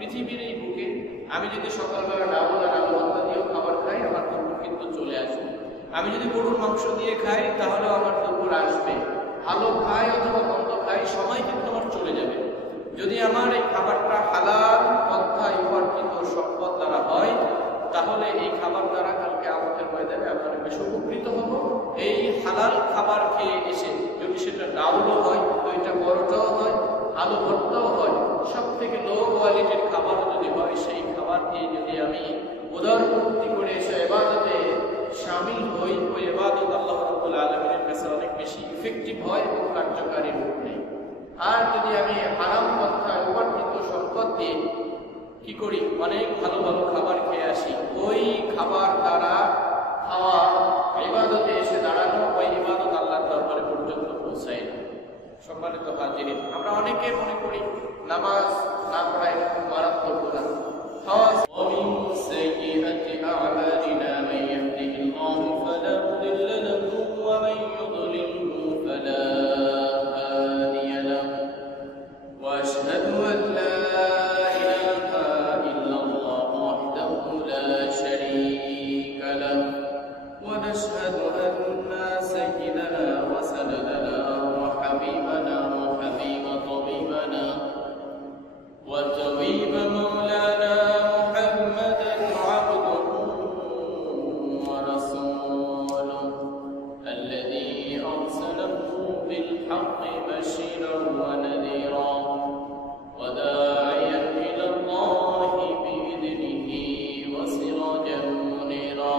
পৃথিবীর এই বুকে আমি যদি সকালবেলা ডাউল আর আলু ভর্তা দিয়েও খাবার খাই, আমার দুপুর কিন্তু চলে আসবে। আমি যদি গরুর মাংস দিয়ে খাই, তাহলেও আমার দুপুর আসবে। ভালো খাই অথবা মন্দ খাই, সময় কিন্তু আমার চলে যাবে। যদি আমার এই খাবারটা হালাল পন্থায় উপার্জিত সম্পদ দ্বারা হয়, তাহলে এই খাবার দ্বারা কালকে আমাদের ময়দানে আমি অনেক বেশি উপকৃত হব। এই হালাল খাবার খেয়ে এসে যদি সেটা ডাউলও হয়, দুইটা পরোটাও হয়, আলু ভর্তাও হয়, সব থেকে লো কোয়ালিটির খাবারও যদি হয়, সেই খাবার দিয়ে যদি আমি উদারপূর্তি করে এসে ইবাদতে শামিল হই, ওই ইবাদত আল্লাহ রাব্বুল আলামিনের কাছে অনেক বেশি ইফেক্টিভ হয় এবং কার্যকারী রূপ নেয়। আর যদি আমি হারাম পন্থায় উপার্জিত সম্পদ দিয়ে কি করি, অনেক ভালো ভালো খাবার খেয়ে আসি, ওই খাবার দ্বারা খাওয়া ইবাদতে এসে দাঁড়ানো, ওই ইবাদত আল্লাহর দরবারে পর্যন্ত পৌঁছায় না। সম্মানিত হাজিরিন, আমরা অনেকে মনে করি নামাজ না পড়া এরকম মারাত্মক গুনাহ। ومن سيئات أعمالنا من يهده الله فلا مضل له ومن يضلله فلا هادي له وأشهد أن لا إله إلا الله وحده لا شريك له ونشهد أن سيدنا وسندنا وحبيبنا وحبيب طبيبنا وطبيب مولانا محمدا عبده ورسوله الذي أرسله بالحق بشيرا ونذيرا وداعيا إلى الله بإذنه وسراجا منيرا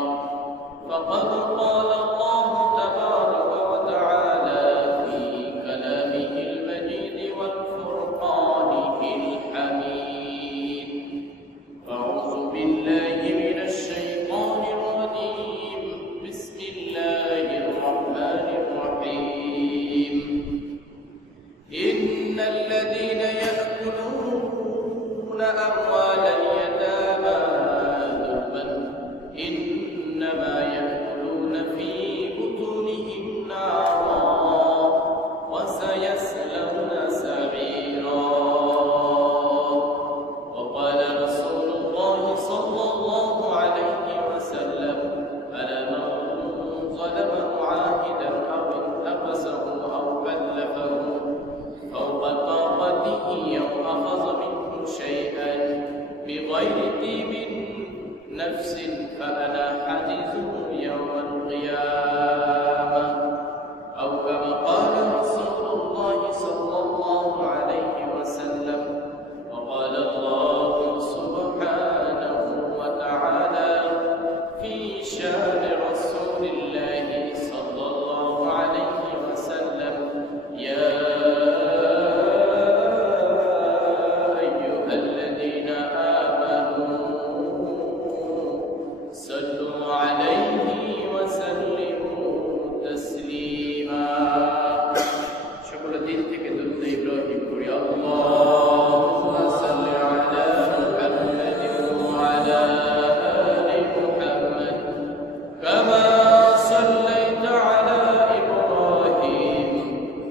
فقد قال الله تبارك وتعالى في كلامه المجيد والفرقانه الحميد. أعوذ بالله من الشيطان الرجيم. بسم الله الرحمن الرحيم. إن الذين يأكلون أموال اليتامى ظلما إنما يأكلون في بطونهم نارا وسيصلون سعيرا. وقال رسول الله صلى الله عليه وسلم: ألا من ظلم معاهدا أو انتقصه أو كلفه فوق طاقته أو أخذ منه شيئا بغير طيب نفس فأنا حاجزه يوم القيامة. أو كما قال رسول الله صلى الله عليه وسلم. وقال الله سبحانه وتعالى في شان رسول الله صلى الله عليه وسلم: يا أيها الذين آمنوا صلوا عليه وسلموا تسليما. সকল দিন থেকে দরুদ ইব্রাহিম করি। আল্লাহুম্মা সাল্লি আলা মুহাম্মাদিন ওয়া আলা আলি মুহাম্মাদ কামা সাল্লাইতা আলা ইব্রাহিম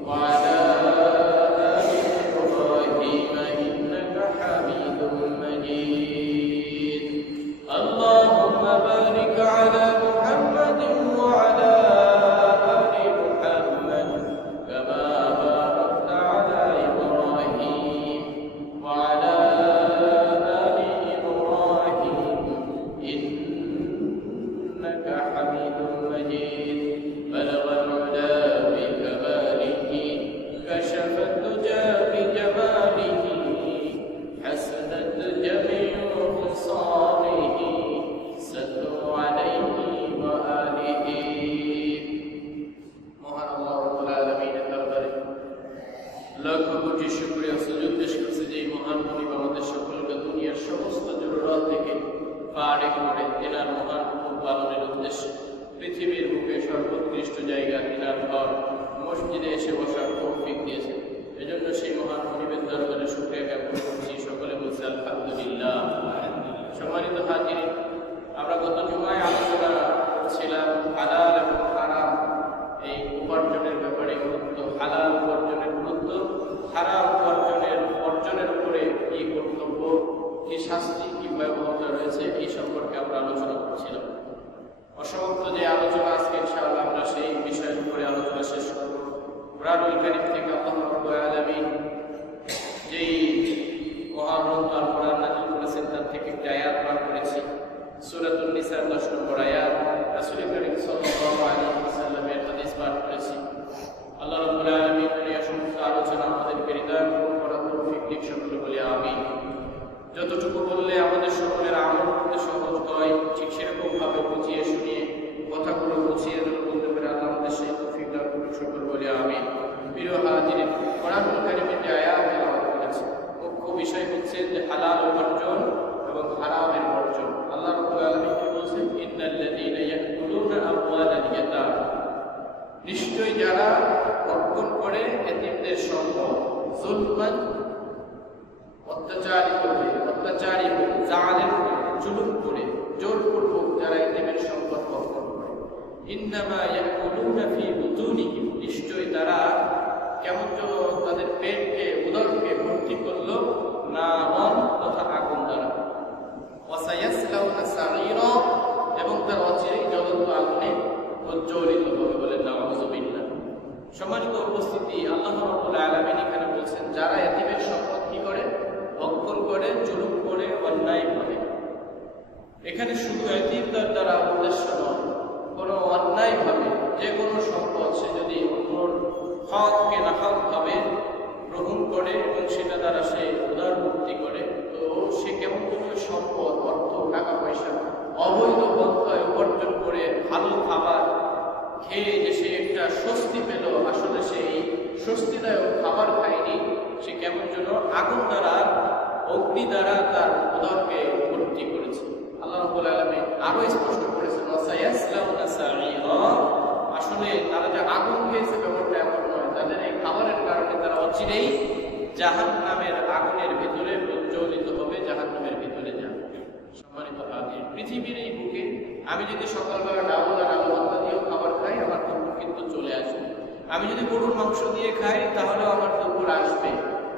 ওয়া আলা আলি ইব্রাহিম ইন্নাকা হামিদুম মাজিদ। আল্লাহুম্মা বারিক আলা মুহাম্মাদিন ওয়া আলা আলি মুহাম্মাদ কামা বারাকতা আলা ইব্রাহিম ওয়া আলা আলি ইব্রাহিম ইন্নাকা হামিদুম মাজিদ। বালাগাল উলা বিকামালিহি কাশাফাত দুজা বিজামালিহি হাসানাত জামিউ খিসালিহি সাল্লু আলাইহি ওয়া আলিহি। মহান আল্লাহ রাব্বুল আলামিনের দরবারে লাখ কোটি শুকরিয়া সুজুদ পেশ করছি যে মহান মুনিব আমাদের সকলকে দুনিয়ার সমস্ত জরুরত থেকে ফারেক করে তেনার মহান হুকুম পালনের উদ্দেশ্যে পৃথিবীর বুকে সর্বোৎকৃষ্ট জায়গা তিনার ঘর মসজিদে এসে বসার তৌফিক দিয়েছেন। এজন্য সেই মহান মুনিবের দরবারে শুকরিয়া জ্ঞাপন করছি। সকলে বলছি আলহামদুলিল্লাহ। সম্মানিত হাজিরিন, আমরা গত জুমায় আলোচনা করছিলাম হালাল এবং হারাম এই উপার্জনের ব্যাপারে গুরুত্ব, হালাল উপার্জনের গুরুত্ব, হারাম উপার্জনের উপরে কি কর্তব্য, কি শাস্তি, কি ভয়াবহতা রয়েছে, এই সম্পর্কে আমরা আলোচনা করছিলাম। অসমাপ্ত যে আলোচনা আজকে ইনশাআল্লাহ আমরা সেই বিষয়ের উপরে আলোচনা শেষ করব। কুরআনুল কারীম থেকে আল্লাহ রাব্বুল আলামিন যেই মহাগ্রন্থ আল কোরআন নাযিল করেছেন তার থেকে একটি আয়াত পাঠ করেছি, সূরাতুন নিসার 10 নম্বর আয়াত। রাসূল করিম সাল্লাল্লাহু আলাইহি ওয়াসাল্লামের হাদিস পাঠ করেছি। আল্লাহ রাব্বুল আলামিন এই সমস্ত আলোচনা আমাদেরকে হৃদয়ঙ্গম করার তৌফিক দিক, সকলে বলি আমিন। যতটুকু বললে আমাদের সকলের আমল করতে সহজ হয়, ঠিক সেরকম ভাবে বুঝিয়ে শুনিয়ে কথাগুলো বুঝিয়ে বলতে পারে আল্লাহ আমাদের সেই তৌফিক দান করুন, সকলে বলি আমিন। প্রিয় হাজিরিন, কোরআনুল কারীমের যে আয়াত তেলাওয়াত করেছি, মুখ্য বিষয় হচ্ছে যে হালাল উপার্জন এবং হারামের বর্জন। আল্লাহ রাব্বুল আলামিন কি বলেছেন? ইন্নাল্লাযীনা ইয়াকুলুনা আমওয়ালাল ইয়াতামা, নিশ্চয়ই যারা ভক্ষণ করে এতিমদের সম্পদ, যুলমান অত্যাচারী করে, জালেম করে, জুলুম করে, জোরপূর্বক যারা এতিমের সম্পদ ভক্ষণ করে, ইন্নামা ইয়াকুলুনা ফি বুতুনিহিম, নিশ্চয়ই তারা কেমন যেন তাদের পেটকে, উদরকে ভর্তি করলো নারন তথা আগুন দ্বারা, ওয়াসায়াসলাউনা সাঈরা, এবং তার অচিরেই জ্বলন্ত আগুনে প্রজ্বলিত হবে, বলে নাউযুবিল্লাহ। সম্মানিত উপস্থিতি, আল্লাহ রাব্বুল আলামিন এখানে বলছেন যারা এতিমের সম্পদ কি করে, ভক্ষণ করে, জুলুম করে, অন্যায় করে। এখানে শুধু এতিমদের দ্বারা উদ্দেশ্য নয়, কোনো অন্যায় ভাবে যে কোনো সম্পদ সে যদি অন্যর হককে নাহক ভাবে গ্রহণ করে এবং সেটা দ্বারা সে উদারমুক্তি করে, তো সে কেমন কোনো সম্পদ, অর্থ, টাকা পয়সা অবৈধ পন্থায় উপার্জন করে ভালো খাবার খেয়ে যে সে একটা স্বস্তি পেল, আসলে সেই স্বস্তিদায়ক খাবার খায়নি, সে কেমন যেন আগুন দ্বারা, অগ্নি দ্বারা তার উদরকে ভর্তি করেছে। আল্লাহ রাব্বুল আলামিন আরো স্পষ্ট করেছেন, ওয়াসায়াসলাউনা সাঈরা, আসলে তারা যে আগুন খেয়েছে ব্যাপারটা এমন নয়, তাদের এই খাবারের কারণে তারা অচিরেই জাহান্নামের আগুনের ভিতরে প্রজ্বলিত হবে, জাহান্নামের ভিতরে যাবে। সম্মানিত হাজির, পৃথিবীর এই বুকে আমি যদি সকালবেলা ডাউল আর আলু ভর্তা দিয়েও খাবার খাই, আমার দুপুর কিন্তু চলে আসবে। আমি যদি গরুর মাংস দিয়ে খাই, তাহলেও আমার দুপুর আসবে।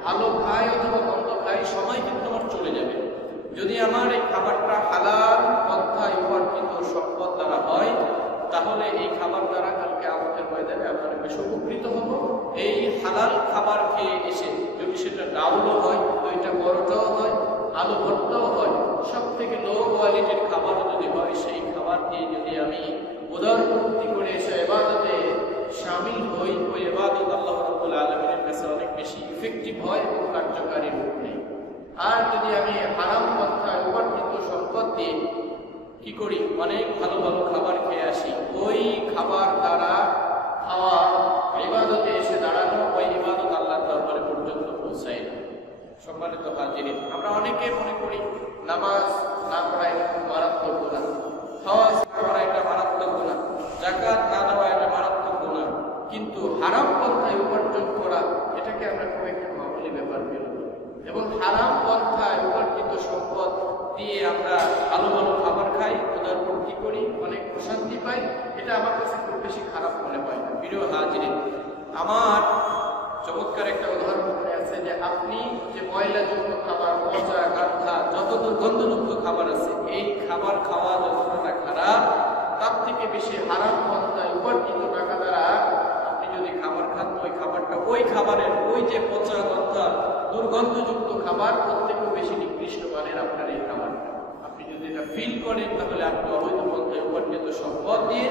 ভালো খাই অথবা মন্দ খাই, সময় কিন্তু আমার চলে যাবে। যদি আমার এই খাবারটা হালাল পন্থায় উপার্জিত সম্পদ দ্বারা হয়, তাহলে এই খাবার দ্বারা কালকে আমাদের ময়দানে আমরা বেশ উপকৃত হব। এই হালাল খাবার খেয়ে এসে যদি সেটা ডাউলও হয়, দুইটা পরোটাও হয়, আলু ভর্তাও হয়, সব থেকে লো কোয়ালিটির খাবারও যদি হয়, সেই খাবার দিয়ে যদি আমি উদারমুক্তি করে এসে ইবাদতে শামিল হই, ওই ইবাদত আল্লাহ রাব্বুল আলামিনের কাছে অনেক বেশি ইফেক্টিভ হয় এবং কার্যকারী রূপ নেয়। আর যদি আমি হারাম পন্থায় উপার্জিত সম্পদ দিয়ে কি করি, অনেক ভালো ভালো খাবার খেয়ে আসি, ওই খাবার দ্বারা খাওয়া ইবাদতে এসে দাঁড়ানো, ওই ইবাদত আল্লাহর দরবারে পর্যন্ত পৌঁছায় না। সম্মানিত হাজিরিন, আমরা অনেকে মনে করি নামাজ না পড়া এটা মারাত্মক গুনাহ, হজ না করা এটা মারাত্মক গুনাহ, যাকাত না দেওয়া এটা মারাত্মক গুনাহ, কিন্তু হারাম পন্থায় উপার্জন করা এটাকে আমরা খুব একটা মামুলি ব্যাপার মনে করি। এবং হারাম পন্থায় উপার্জিত সম্পদ দিয়ে আমরা ভালো ভালো খাবার খাই, উদারমুক্তি করি, অনেক প্রশান্তি পাই, এটা আমার কাছে খুব বেশি খারাপ মনে হয় না। প্রিয় হাজিরিন, আমার চমৎকার একটা উদাহরণ মনে আছে যে আপনি যে ময়লাযুক্ত খাবার, পচা, গান্ধা, যত দুর্গন্ধযুক্ত খাবার আছে, এই খাবার খাওয়া যতটা খারাপ, তার থেকে বেশি হারাম পন্থায় উপার্জিত টাকা দ্বারা আপনি যদি খাবার খান, ওই খাবারটা, ওই খাবারের ওই যে পচা, গন্ধা, দুর্গন্ধযুক্ত খাবার, প্রত্যেকেও বেশি নিকৃষ্ট মানের আপনার এই খাবারটা। আপনি যদি এটা ফিল করেন, তাহলে আপনি অবৈধ পন্থায় উপার্জিত সম্পদ দিয়ে,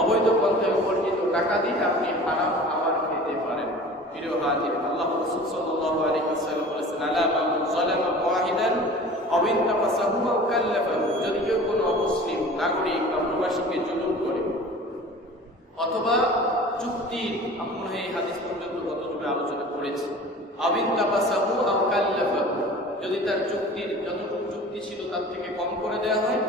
অবৈধ পন্থায় উপার্জিত টাকা দিয়ে আপনি হারাম খাবার খেতে পারেন। প্রিয় হাজির, আল্লাহ রাসূল সাল্লাল্লাহু আলাইহি ওয়াসাল্লাম বলেছেন, আলা মান যালামা ওয়াহিদান আও ইনতাকাসাহু আও কাল্লাফাহু, যদি কেউ কোনো অমুসলিম নাগরিক বা প্রবাসীকে জুলুম করে অথবা চুক্তির, মনে হয় এই হাদিস পর্যন্ত গত যুগে আলোচনা করেছি, আও ইনতাকাসাহু আও কাল্লাফাহু, যদি তার চুক্তির যতটুকু চুক্তি ছিল তার থেকে কম করে দেওয়া হয়,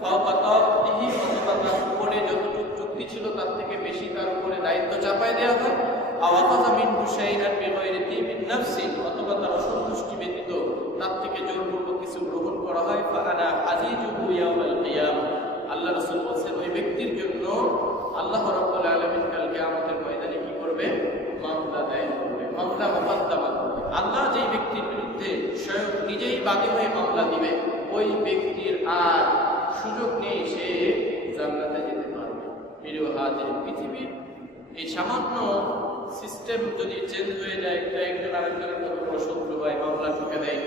ফাওকা তাওতিহি, অথবা তার উপরে যতটুকু চুক্তি ছিল তার থেকে বেশি তার উপরে দায়িত্ব চাপায় দেওয়া হয়, অথবা তার অসন্তুষ্টি ব্যতীত তার থেকে জোরপূর্বক কিছু গ্রহণ করা হয়, আল্লাহ রাসূল বলেছেন ওই ব্যক্তির জন্য আল্লাহ রাব্বুল আলামিন কাল কিয়ামতের ময়দানে কি করবে, মামলা দায়ের করবে, মামলা মুকদ্দমা। আল্লাহ যেই ব্যক্তির বিরুদ্ধে স্বয়ং নিজেই বাদী হয়ে মামলা দিবে, ওই ব্যক্তির আর সুযোগ নেই সে জান্নাতে যেতে পারবে। প্রিয় হাজির, পৃথিবীর এই সামান্য সিস্টেম যদি চেঞ্জ হয়ে যায়, একজন আরেকজনের কত বড় শত্রু হয়, মামলা ঠুকে দেয়,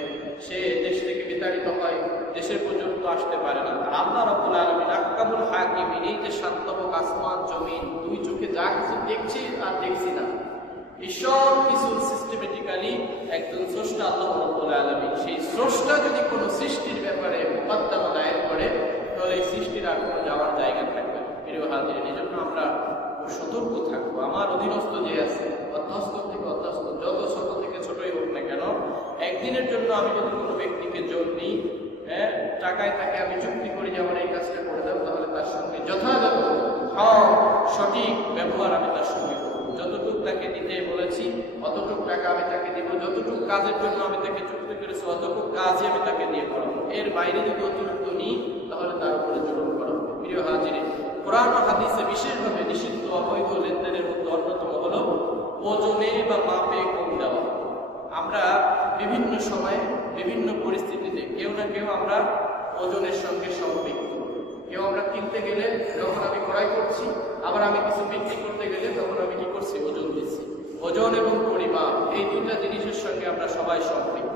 সে দেশ থেকে বিতাড়িত হয়, দেশের পর্যন্ত আসতে পারে না। আর আল্লাহ রাব্বুল আলামিন আহকামুল হাকিমিন, এই যে শান্তবক আসমান জমিন, দুই চোখে যা কিছু দেখছি আর দেখছি না, এই সব কিছু সিস্টেমেটিক্যালি একজন স্রষ্টা আল্লাহ রাব্বুল আলামিন, সেই স্রষ্টা যদি কোনো সৃষ্টির ব্যাপারে মুকদ্দমা দায়ের করে, তাহলে এই সৃষ্টির আর কোনো যাওয়ার জায়গা থাকবে না। প্রিয় হাজিরিন, এই জন্য আমরা সতর্ক থাকবো। আমার অধীনস্থ যে আছে, অধ্যস্থ থেকে অধ্যস্থ, যত ছোট থেকে ছোটই হোক না কেন, একদিনের জন্য আমি যদি কোনো ব্যক্তিকে যোগ নিই, টাকায় তাকে আমি চুক্তি করি যে আমার এই কাজটা করে দেবো, তাহলে তার সঙ্গে যথাযথ সঠিক ব্যবহার আমি তার সঙ্গে করবো। যতটুকু তাকে দিতে বলেছি অতটুকু টাকা আমি তাকে দিব, যতটুকু কাজের জন্য আমি তাকে চুক্তি করেছি অতটুকু কাজই আমি তাকে দিয়ে করাবো। এর বাইরে যদি অতিরিক্ত নিই তাহলে তার উপরে জুলুম করা হবে। প্রিয় হাজিরে, কোরআন ও হাদিসে বিশেষভাবে নিষিদ্ধ অবৈধ লেনদেনের মধ্যে অন্যতম হলো ওজনে বা মাপে কম দেওয়া। আমরা বিভিন্ন সময়ে বিভিন্ন পরিস্থিতিতে কেউ না কেউ আমরা ওজনের সঙ্গে সম্পৃক্ত। কেউ আমরা কিনতে গেলে যখন আমি ক্রয় করছি, আবার আমি কিছু বিক্রি করতে গেলে তখন আমি কি করছি, ওজন দিচ্ছি। ওজন এবং পরিমাপ, এই দুইটা জিনিসের সঙ্গে আমরা সবাই সম্পৃক্ত।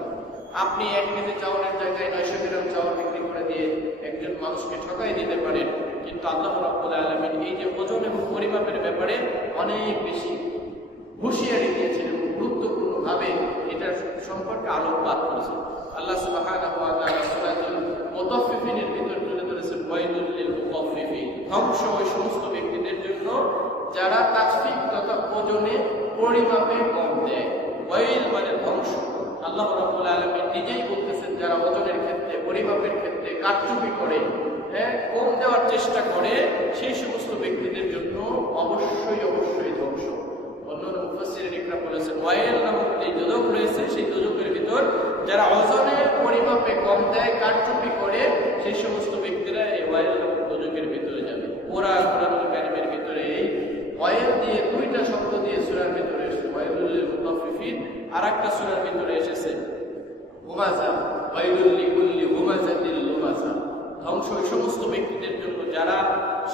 আপনি 1 কেজি চাউলের জায়গায় 900 গ্রাম চাউল বিক্রি করে দিয়ে একজন মানুষকে ঠকাই দিতে পারেন, কিন্তু আল্লাহ রাব্বুল আলামিন এই যে ওজন এবং পরিমাপের ব্যাপারে অনেক বেশি হুঁশিয়ারি দিয়েছেন এবং গুরুত্বপূর্ণভাবে এটার সম্পর্কে আলোকপাত করেছেন। আল্লাহ সুবহানাহু ওয়া তাআলা সূরাতুল মুতাফফিফিনের ভিতর তুলে ধরেছেন, ওয়াইলুল লিল মুতাফফিফিন, ধ্বংস ওই সমস্ত ব্যক্তিদের জন্য যারা তাসফিক তথা ওজনে পরিমাপে কম দেয়। ওয়াইল মানে ধ্বংস। আল্লাহ রাব্বুল আলামিন নিজেই বলতেছেন, যারা ওজনের ক্ষেত্রে পরিমাপের ক্ষেত্রে কারচুপি করে, কম দেওয়ার চেষ্টা করে, সেই সমস্ত ব্যক্তিদের জন্য অবশ্যই অবশ্যই ধ্বংস। অন্যান্য মুফাসসিরিন ইকরাম বলেছেন, ওয়াইল নামক যে দোজখ রয়েছে, সেই দোজখের ভিতর যারা ওজনের পরিমাপে কম দেয়, কারচুপি করে, সেই সমস্ত ব্যক্তিরা এই ওয়াইল নামক দোজখের ভিতরে যাবে। কোরআনুল কারীমের ভিতরে এই ওয়াইল দিয়ে 2টা শব্দ দিয়ে সূরার ভিতরে এসেছে, ওয়াইলুল লিল মুতাফফিফিন। আরেকটা সূরার ভিতরে এসেছে হুমাযা, ওয়াইলুল লিকুল্লি হুমাযাতিল লুমাযা, ধ্বংস ওই সমস্ত ব্যক্তিদের জন্য যারা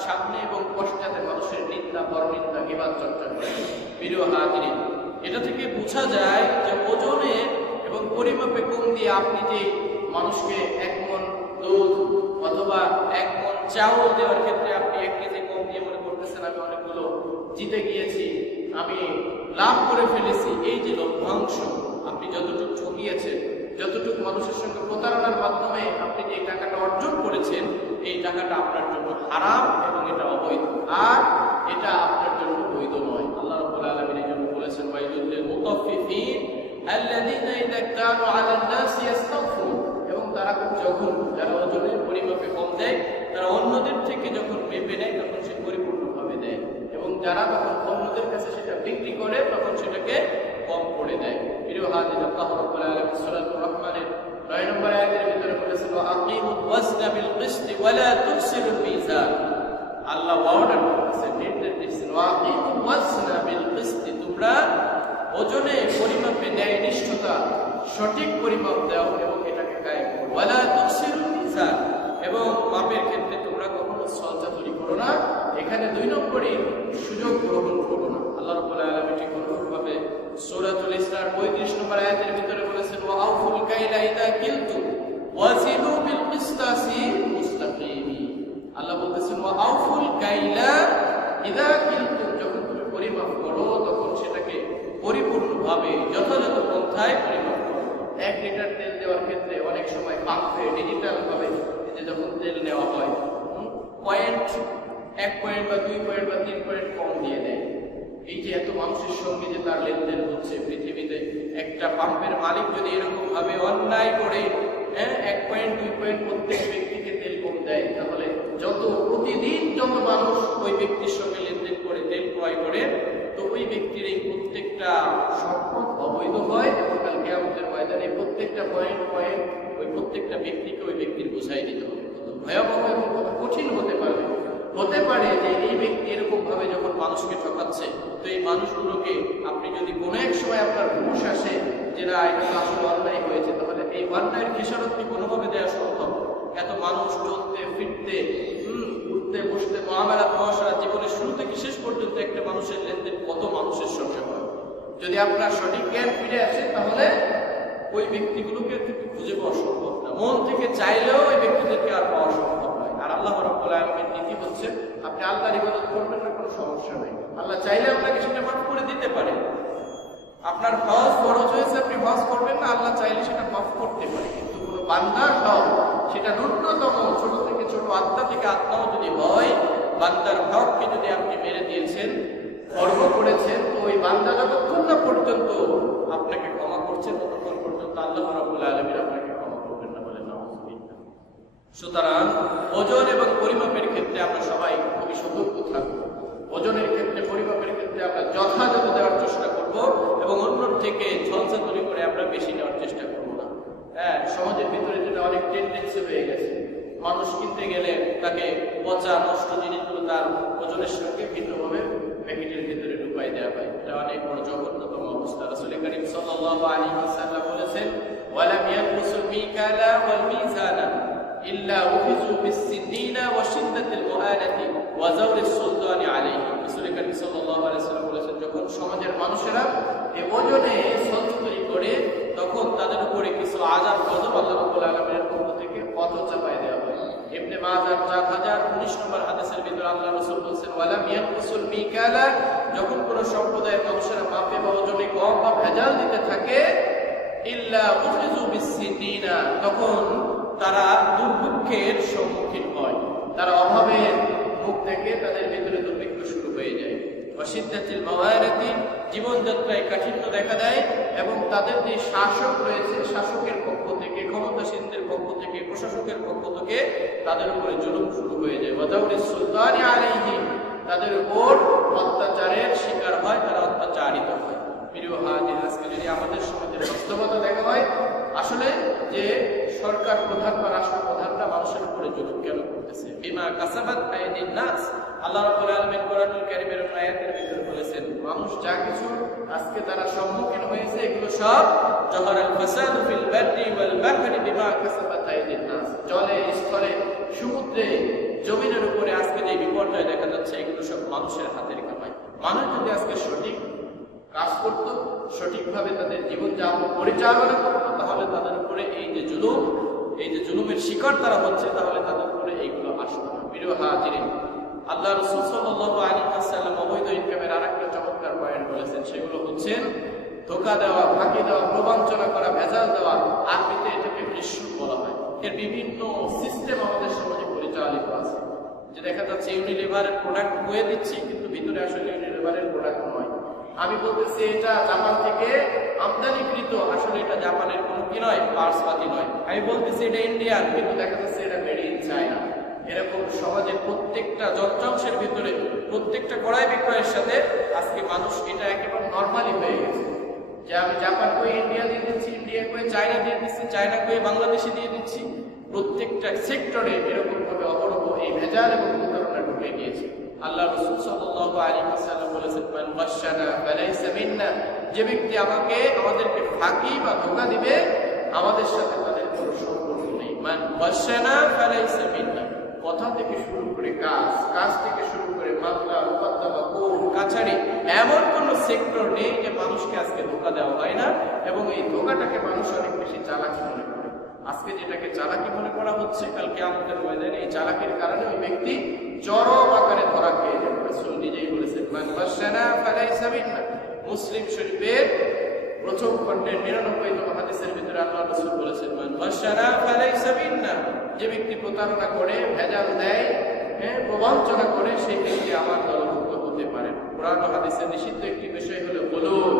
সামনে এবং পশ্চাতে মানুষের নিন্দা, পরনিন্দা, গীবত চর্চা করে। প্রিয় হাজিরিন, এটা থেকে বোঝা যায় যে ওজনে এবং পরিমাপে কম দিয়ে আপনি যে মানুষকে 1 মণ দুধ অথবা 1 মণ চাউল দেওয়ার ক্ষেত্রে আপনি 1 কেজি কম দিয়ে মনে করতেছেন আমি অনেকগুলো জিতে গিয়েছি, আমি লাভ করে ফেলেছি, এই যে লভ্যাংশ, আপনি যতটুকু ঠকিয়েছেন, যতটুকু মানুষের সঙ্গে প্রতারণার মাধ্যমে আপনি যে টাকাটা অর্জন করেছেন, এই টাকাটা আপনার জন্য হারাম এবং এটা অবৈধ, আর এটা আপনার জন্য বৈধ নয়। আল্লাহ রাব্বুল আলামিন এই জন্য বলেছেন, ওয়াইলুল লিল মুতাফফিফিন আল্লাযীনা ইযা কানু আলান নাসি ইস্তাগফুরুন, এবং তারা যখন, যারা ওজনের পরিমাপে কম দেয়, তারা অন্যদের থেকে যখন মেপে নেয় তখন সে পরিপূর্ণভাবে দেয়, এবং যারা তখন অন্যদের কাছে সেটা বিক্রি করে তখন সেটাকে কম করে দেয়। প্রিয় হাজির, আল্লাহ রাব্বুল আলামিন সূরাতুর রহমানের 9 নম্বর আয়াতের ভিতরে বলেছেন, আকিমুল ওয়াজনা বিল কিসতি ওয়া লা তুকসিরুল মিজান। আল্লাহ অর্ডার করেছেন, নির্দেশ দিয়েছেন, আকিমুল ওয়াজনা বিল কিসতি, তোমরা ওজনে পরিমাপে ন্যায়নিষ্ঠতা, সঠিক পরিমাপ দাও এবং এটাকে কায়েম করো। ওয়া লা তুকসিরুল মিজান, এবং মাপের ক্ষেত্রে তোমরা কখনো ছলচাতুরি করো না, এখানে 2 নম্বরই সুযোগ গ্রহণ করো না। আল্লাহ রাব্বুল আলামিন ঠিক অনুরূপভাবে সূরাতুল ইসরার 35 নম্বর আয়াতের ভিতরে বলেছেন, ওয়া আউফুল কাইলা ইযা কিলতুম ওয়াজিনু বিল কিসতাসিল মুস্তাকিম। আল্লাহ বলতেছেন, ওয়া আউফুল কাইলা ইযা কিলতুম, যখন তুমি পরিমাপ করো তখন সেটাকে পরিপূর্ণভাবে যথাযথ পন্থায় পরিমাপ করো। 1 লিটার তেল দেওয়ার ক্ষেত্রে অনেক সময় পাম্পে ডিজিটাল ভাবে যে যখন তেল নেওয়া হয়, পয়েন্ট 1 পয়েন্ট বা 2 পয়েন্ট বা 3 পয়েন্ট কম দিয়ে দেয়। এই যে এত মানুষের সঙ্গে যে তার লেনদেন হচ্ছে পৃথিবীতে, একটা পাম্পের মালিক যদি এরকম ভাবে অন্যায় করে 1 পয়েন্ট 2 পয়েন্ট প্রত্যেক ব্যক্তিকে তেল কম দেয়, তাহলে প্রতিদিন যত মানুষ ওই ব্যক্তির সঙ্গে লেনদেন করে তেল ক্রয় করে, তো ওই ব্যক্তির এই প্রত্যেকটা সম্পদ অবৈধ হয়, এবং কাল কিয়ামতের ময়দানে প্রত্যেকটা পয়েন্ট ওই প্রত্যেকটা ব্যক্তিকে ওই ব্যক্তির বুঝাই দিতে হবে। কত ভয়াবহ এবং কত কঠিন হতে পারে যে এই ব্যক্তি এরকম ভাবে যখন মানুষকে ঠকাচ্ছে, তো এই মানুষগুলোকে আপনি যদি কোনো এক সময় আপনার হুঁশ আসে যে না, এটা তো আসলে অন্যায় হয়েছে, তাহলে এই অন্যায়ের খেসারত কি কোনোভাবে দেওয়া সম্ভব? এত মানুষ চলতে ফিরতে উঠতে বসতে মুআমালাত মুআশারা জীবনের শুরু থেকে শেষ পর্যন্ত একটা মানুষের লেনদেন কত মানুষের সঙ্গে হয়। যদি আপনার সঠিক জ্ঞান ফিরে আসে তাহলে ওই ব্যক্তিগুলোকে খুঁজে পাওয়া সম্ভব না, মন থেকে চাইলেও ওই ব্যক্তিদেরকে আর পাওয়া সম্ভব নয়। আর আল্লাহ রাব্বুল আলামিনের নীতি হচ্ছে আপনি আল্লাহর ইবাদত করবেন না, কোনো সমস্যা নেই, আল্লাহ চাইলে আপনাকে সেটা মাফ করে দিতে পারে। আপনার হজ ফরজ হয়েছে, আপনি হজ করবেন না, আল্লাহ চাইলে সেটা মাফ করতে পারে। কিন্তু কোনো বান্দার হক, সেটা ন্যূনতম ছোট থেকে ছোট আত্মা থেকে আত্মাও যদি হয়, বান্দার হককে যদি আপনি মেরে দিয়েছেন, গর্ব করেছেন, তো ওই বান্দা যতক্ষণ না পর্যন্ত আপনাকে ক্ষমা করছেন ততক্ষণ পর্যন্ত আল্লাহ রাব্বুল আলামিন আপনাকে ক্ষমা করবেন না, বলেন নাউযুবিল্লাহ। সুতরাং ওজন এবং পরিমাপের ক্ষেত্রে আমরা সবাই খুবই সতর্ক থাকবো। ওজনের ক্ষেত্রে, পরিমাপের ক্ষেত্রে আমরা যথাযথ দেওয়ার চেষ্টা করব এবং অন্যর থেকে ঝলসাতুলি করে আমরা বেশি নেওয়ার চেষ্টা করব না। হ্যাঁ, সমাজের ভিতরে যেটা অনেক টেন্ডেন্সি হয়ে গেছে, মানুষ কিনতে গেলে তাকে পচা নষ্ট জিনিসগুলো তার ওজনের সঙ্গে ভিন্নভাবে প্যাকেটের ভিতরে ঢুকাই দেওয়া হয়। এটা অনেক বড় জঘন্যতম অবস্থা। রাসূল কারীম সাল্লাল্লাহু আলাইহি ওয়াসাল্লাম বলেছেন, ওয়ালাম ইয়ানকুসুল মিকালা ওয়াল মিজানা ইল্লা উখিযু বিস-সিন্নিনা ওয়া শিদ্দাতিল মুআনাতি ওয়া যাওরিস সুলতানি আলাইহি। রাসূল কারীম সাল্লাল্লাহু আলাইহি ওয়াসাল্লাম বলেছেন, যখন সমাজের মানুষেরা এই ওজনে সলসতুরি করে, তখন তাদের উপরে কিছু আযাব গজব আল্লাহ রাব্বুল আলামিনের পক্ষ থেকে কত চাপায় দেওয়া হয়। ইবনে মাজাহ 4019 নম্বর হাদিসের ভিতরে আল্লাহ রাসূল বলেছেন, ওয়ালাম ইয়ানকুসুল মিকালা, যখন কোন সম্প্রদায়ের মানুষেরা মাপে বা ওজনে কম বা ভেজাল দিতে থাকে, ইল্লা উখিযু বিস-সিন্নিনা, তখন তারা দুর্ভিক্ষের সম্মুখীন হয়, তারা অভাবের মুখ থেকে তাদের ভিতরে দুর্ভিক্ষ শুরু হয়ে যায়। ওয়াশিদ্দাতিল মাওয়ারাতি, জীবনযাত্রায় কাঠিন্য দেখা দেয় এবং তাদের যে শাসক রয়েছে, শাসকের পক্ষ থেকে, ক্ষমতাসীনদের পক্ষ থেকে, প্রশাসকের পক্ষ থেকে তাদের উপরে জুলুম শুরু হয়ে যায়। ওয়া যাওরিস সুলতানি আলাইহি, তাদের উপর অত্যাচারের শিকার হয়, তারা অত্যাচারিত হয়। প্রিয় হাজির, আজকে যদি আমাদের সমাজের বাস্তবতা দেখা হয়, আসলে যে সরকার প্রধান বা রাষ্ট্রপ্রধানরা মানুষের উপরে জুলুম কেন করতেছে? বিমা কাসাবাত আইদিন নাস, আল্লাহ রাব্বুল আলামিন কোরআনুল কারীমের আয়াতের ভিতরে বলেছেন, মানুষ যা কিছু আজকে তারা সম্মুখীন হয়েছে, এগুলো সব জাহারাল ফাসাদু ফিল বাররি ওয়াল বাহরি বিমা কাসাবাত আইদিন নাস, জলে, স্থলে, সমুদ্রে, জমিনের উপরে আজকে যে বিপর্যয় দেখা যাচ্ছে, এগুলো সব মানুষের হাতের কামাই। মানুষ যদি আজকে সঠিক কাজ করত, সঠিকভাবে তাদের জীবনযাপন পরিচালনা করত, তাহলে তাদের উপরে এই যে জুলুমের শিকার তারা হচ্ছে, তাহলে তাদের উপরে এইগুলো আসতো না। প্রিয় হাজিরিন, আল্লাহ রাসূল সাল্লাল্লাহু আলাইহি ওয়াসাল্লাম অবৈধ ইনকামের আরেকটা চমৎকার পয়েন্ট বলেছেন, সেগুলো হচ্ছে ধোঁকা দেওয়া, ফাঁকি দেওয়া, প্রবঞ্চনা করা, ভেজাল দেওয়া। আরবিতে এটাকে ঘুষ বলা হয়। এর বিভিন্ন সিস্টেম আমাদের সমাজে পরিচালিত আছে, যে দেখা যাচ্ছে ইউনিলিভারের প্রোডাক্ট বয়ে দিচ্ছি, কিন্তু ভিতরে আসলে ইউনিলিভারের প্রোডাক্ট নয়। আমি বলতেছি এটা জাপান থেকে আমদানিকৃত, আসলে এটা জাপানের কোনো কি নয়, পার্টসপাতি নয়। আমি বলতেছি এটা ইন্ডিয়ান, কিন্তু দেখা যাচ্ছে এটা মেড ইন চায়না। এরকম সমাজের প্রত্যেকটা যন্ত্রাংশের ভিতরে, প্রত্যেকটা ক্রয় বিক্রয়ের সাথে আজকে মানুষ এটা একেবারে নর্মালি হয়ে গেছে, যে আমি জাপান কয়ে ইন্ডিয়া দিয়ে দিচ্ছি, ইন্ডিয়া কয়ে চায়না দিয়ে দিচ্ছি, চায়না কয়ে বাংলাদেশে দিয়ে দিচ্ছি। প্রত্যেকটা সেক্টরে এরকম ভাবে অহরহ এই ভেজাল এবং প্রতারণা ঢুকে গিয়েছে। আল্লাহ রাসূল সাল্লাল্লাহু আলাইহি ওয়াসাল্লাম বলেছেন, মান ওয়াশানা ফালাইসা মিন্না, যে ব্যক্তি আমাদেরকে ফাঁকি বা ধোঁকা দিবে, আমাদের সাথে তাদের কোনো সম্পর্ক নেই। মান ওয়াশানা ফালাইসা মিন্না, কথা থেকে শুরু করে কাজ থেকে শুরু করে মামলা, মুকদ্দমা, কোর্ট কাছারি, এমন কোন সেক্টর নেই যে মানুষকে আজকে ধোঁকা দেওয়া হয় না। এবং এই ধোঁকাটাকে মানুষ অনেক বেশি চালাকি মনে করে। আজকে যেটাকে চালাকি মনে করা হচ্ছে, কালকে আমাদের ময়দানে এই চালাকির কারণে ওই ব্যক্তি চরম আকারে ধরা খেয়ে যাবে। রাসূল নিজেই বলেছেন, মান ওয়াশানা ফালাইসা মিন্না। মুসলিম শরীফের প্রথম খণ্ডের 99তম হাদিসের ভিতরে আল্লাহ রাসূল বলেছেন, মান ওয়াশানা ফালাইসা মিন্না, যে ব্যক্তি প্রতারণা করে, ভেজাল দেয়, প্রবঞ্চনা করে, সেই ব্যক্তি আমার দলভুক্ত হতে পারে। কোরআন ও হাদিসের নিষিদ্ধ একটি বিষয় হলো গুলুল।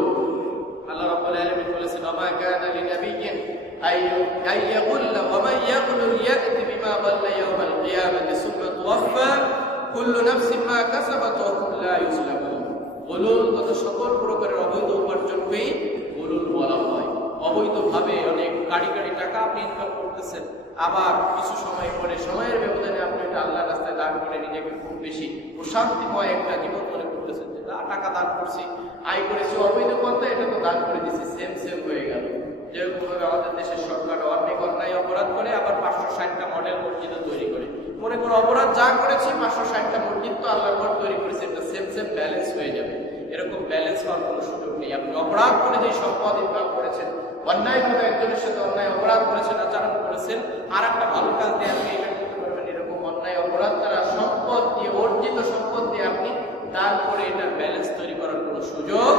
আল্লাহ রাব্বুল আলামিন বলেছেন, আমা কানা লিনাবিয়্যিন আইয়াগুল্লা ওয়া মান ইয়াগুল ইয়াতি বিমা বাল্লা ইয়াওমাল কিয়ামাতি সুম্মা তুওয়াফা কুল্লু নাফসিন মা কাসাবাত ওয়া হুম লা ইউজলামুন। গুলুল কত সকল প্রকারের অবৈধ উপার্জনকেই গুলুল বলা হয়। অবৈধভাবে অনেক কাড়ি টাকা আপনি ইনকাম করতেছেন, আবার কিছু সময় পরে সময়ের ব্যবধানে আপনি এটা আল্লাহর রাস্তায় দান করে নিজেকে খুব বেশি প্রশান্তিময় একটা জীবন মনে করতেছেন, যে টাকা দান করছি, আয় করেছি অবৈধ পন্থা, এটা তো দান করে দিচ্ছি, সেম হয়ে গেল। যেরকম ভাবে আমাদের দেশের সরকার অনেক অন্যায় অপরাধ করে, আবার 560টা মডেল মসজিদও তৈরি করে। মনে করো অপরাধ যা করেছে 560টা মসজিদ তো আল্লাহর ঘর তৈরি করেছে, এটা সেম ব্যালেন্স হয়ে যাবে। এরকম ব্যালেন্স হওয়ার কোনো সুযোগ নেই। আপনি অপরাধ করে যে সম্পদ ইনকাম করেছেন, অন্যায়ভাবে একজনের সাথে অন্যায় অপরাধ করেছেন, আচরণ করেছেন, আর একটা ভালো কাজ দিয়ে আপনি এটা করতে পারবেন। এরকম অন্যায় অপরাধ দ্বারা সম্পদ দিয়ে, অর্জিত সম্পদ দিয়ে আপনি তারপরে এটার ব্যালেন্স তৈরি করার কোনো সুযোগ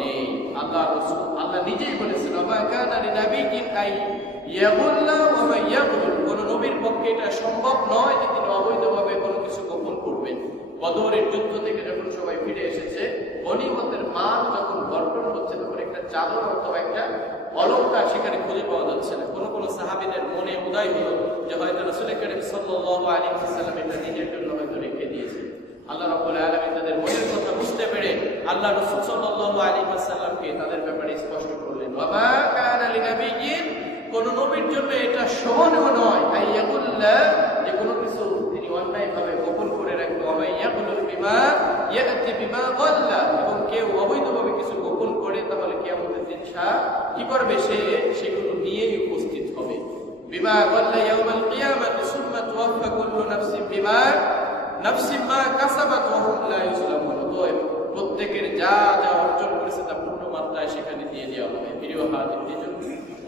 নেই। আল্লাহ নিজেই বলেছেন, কোন নবীর পক্ষে এটা সম্ভব নয় যে তিনি অবৈধভাবে কোনো কিছু গোপন করবেন। বদরের যুদ্ধ থেকে যখন সবাই ফিরে এসেছে, গনিমতের মাল যখন বন্টন হচ্ছে, তখন একটা চাদর অথবা একটা অলংকার সেখানে খুঁজে পাওয়া যাচ্ছে না। কোন সাহাবীদের মনে উদয় হলো যে হয়তো রাসূল করিম সাল্লাল্লাহু আলাইহি ওয়াসাল্লাম এটা নিজের জন্য হয়তো রেখে দিয়েছে। আল্লাহ রাব্বুল আলামিন তাদের মনের কথা বুঝতে পেরে আল্লাহ রাসূল সাল্লাল্লাহু আলাইহি ওয়াসাল্লামকে তাদের ব্যাপারে স্পষ্ট করলেন, ওয়া কানা লিনাবিয়্যিন, কোন নবীর জন্য এটা শোভনীয় নয় আইয়াকুল্লা, যে কোনো কিছু তিনি অন্যায়ভাবে গোপন করে রাখবে। ওয়া ইয়াকুলু বিমা ইয়াতি বিমা গাল্লা, এবং কেউ অবৈধভাবে কিছু গোপন করে তাহলে কিয়ামতের দিন কি করবে? সে সেগুলো নিয়েই উপস্থিত হবে। বিমা গাল্লা ইয়াউমাল কিয়ামাতি সুম্মা তুওয়াফা কুল্লু নাফসিন বিমা মা কাসাবাত ওয়া হুম লা ইউজলামুন। প্রত্যেকের যা যা অর্জন করেছে তা পূর্ণ মাত্রায় সেখানে দিয়ে দেওয়া হবে। প্রিয় হাজির,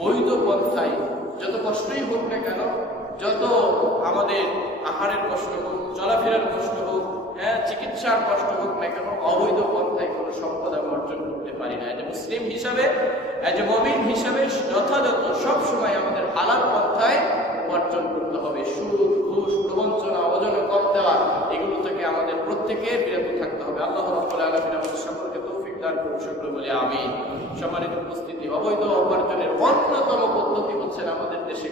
বৈধ পন্থায় যত কষ্টই হোক না কেন, যত আমাদের আহারের কষ্ট হোক, চলাফেরার কষ্ট হোক, চিকিৎসার কষ্ট হোক না কেন, অবৈধ পন্থায় কোনো সম্পদ আমি অর্জন করতে পারি না। মুসলিম হিসাবে, মুমিন হিসাবে যথাযথ সব সময় আমাদের হালাল পন্থায় অর্জন করতে হবে। সুদ, ঘুষ, প্রবঞ্চনা, অবজন কর দেওয়া, এগুলো থেকে আমাদের প্রত্যেকের বিরত থাকতে হবে। আল্লাহ রাব্বুল আলামিন আমাদের সকলকে তৌফিক দান করুন, সকলে বলে আমিন। সম্মানিত উপস্থিতি, অবৈধ উপার্জনের অন্যতম পদ্ধতি হচ্ছে আমাদের দেশে